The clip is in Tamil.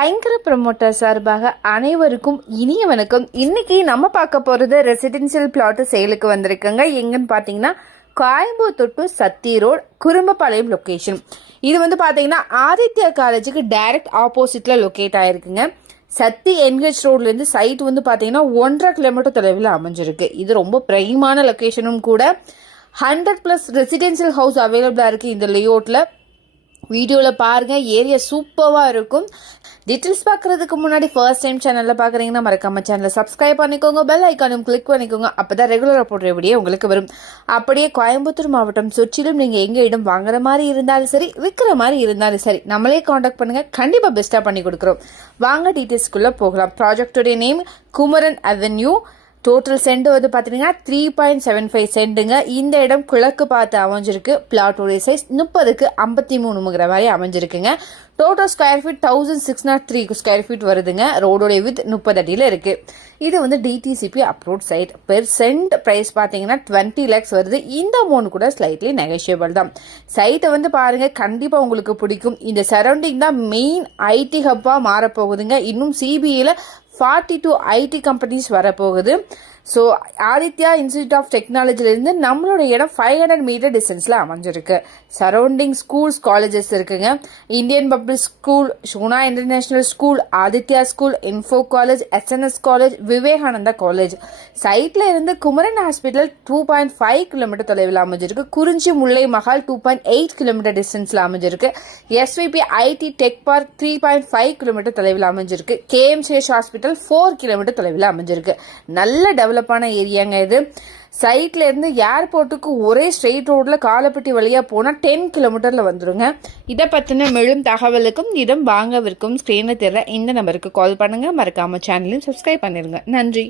ஐங்கர ப்ரமோட்டர் சார்பாக அனைவருக்கும் இனிய வணக்கம். இன்னைக்கு நம்ம பார்க்க போகிறது ரெசிடென்சியல் பிளாட் சேலுக்கு வந்திருக்குங்க. எங்கன்னு பார்த்தீங்கன்னா Coimbatore to Sathy road Kurumbapalayam location. இது வந்து பார்த்தீங்கன்னா ஆதித்யா காலேஜுக்கு டைரக்ட் ஆப்போசிட்ல லொக்கேட் ஆயிருக்குங்க. சத்தி என்ஹெச் ரோட்லேருந்து சைட் வந்து பார்த்தீங்கன்னா 1.5 கிலோமீட்டர் தொலைவில் அமைஞ்சிருக்கு. இது ரொம்ப பிரைமான லொக்கேஷனும் கூட. 100+ ரெசிடென்சியல் ஹவுஸ் அவைலபிளாக இருக்குது இந்த லேஅவுட்டில். வீடியோவில் பாருங்கள், ஏரியா சூப்பராக இருக்கும். டீட்டெயில்ஸ் பார்க்குறதுக்கு முன்னாடி ஃபர்ஸ்ட் டைம் சேனலில் பார்க்குறீங்கன்னா மறக்காம சேனலை சப்ஸ்கிரைப் பண்ணிக்கோங்க, பெல் ஐக்கானும் கிளிக் பண்ணிக்கோங்க. அப்போ தான் ரெகுலராக போடுற வீடியோ உங்களுக்கு வரும். அப்படியே கோயம்புத்தூர் மாவட்டம் சுற்றிலும் நீங்கள் எங்கே இடம் வாங்குற மாதிரி இருந்தாலும் சரி, விற்கிற மாதிரி இருந்தாலும் சரி, நம்மளே காண்டாக்ட் பண்ணுங்கள். கண்டிப்பாக பெஸ்ட்டாக பண்ணி கொடுக்குறோம். வாங்க டீட்டெயில்ஸ்குள்ளே போகலாம். ப்ராஜெக்டோடைய name Kumaran avenue. Total cent வந்து பார்த்தீங்கன்னா 3.75 சென்ட்டுங்க. இந்த இடம் கிழக்கு பார்த்து அமைஞ்சிருக்கு. பிளாட்டோடைய சைஸ் 30க்கு 53 மாதிரி அமைஞ்சிருக்குங்க. Total square feet 1603 square feet வருதுங்க. ரோடோடைய வித் 30 அடியில் இருக்கு. இது வந்து DTCP approved site. Per cent price பார்த்தீங்கன்னா 20 lakhs வருது. இந்த அமௌண்ட் கூட ஸ்லைட்லி நெகோஷியபிள் தான். சைட்டை வந்து பாருங்க, கண்டிப்பாக உங்களுக்கு பிடிக்கும். இந்த சரௌண்டிங் தான் மெயின் ஐடி ஹப்பாக மாறப்போகுதுங்க. இன்னும் சிபிஐல 42 ஐடி கம்பெனிஸ் வரப்போகுது. ஸோ ஆதித்யா இன்ஸ்டியூட் ஆஃப் டெக்னாலஜிலேருந்து நம்மளோட இடம் 500 மீட்டர் டிஸ்டன்ஸில் அமைஞ்சிருக்கு. சரௌண்டிங் ஸ்கூல்ஸ், காலேஜஸ் இருக்குங்க. Indian public school, Sona international school, Aditya school, info college, SNS college, Vivekananda college. சைட்ல இருந்து குமரன் ஹாஸ்பிட்டல் 2.5 கிலோமீட்டர் தொலைவில் அமைஞ்சிருக்கு. குறிஞ்சி முல்லை மஹால் 2.8 கிலோமீட்டர் டிஸ்டன்ஸில் அமைஞ்சிருக்கு. SVB IT tech park 3.5 kilometre தொலைவில் அமைஞ்சிருக்கு. கேஎம்சிஎச் ஹாஸ்பிட்டல் 4 கிலோமீட்டர் தொலைவில் அமைஞ்சிருக்கு. நல்ல டெவலப்பான ஏரியாங்க இது. சைட்ல இருந்து ஏர்போர்ட்டுக்கு ஒரே ஸ்ட்ரெயிட் ரோட்ல காலப்பட்டி வழியா போனா 10 கிலோமீட்டர்ல வந்துருங்க. இதை பத்தின மேலும் தகவலுக்கும் இடம் வாங்கவிருக்கும் ஸ்கிரீன்ல தெரியல இந்த நம்பருக்கு கால் பண்ணுங்க. மறக்காம சேனலையும் சப்ஸ்கிரைப் பண்ணிருங்க. நன்றி.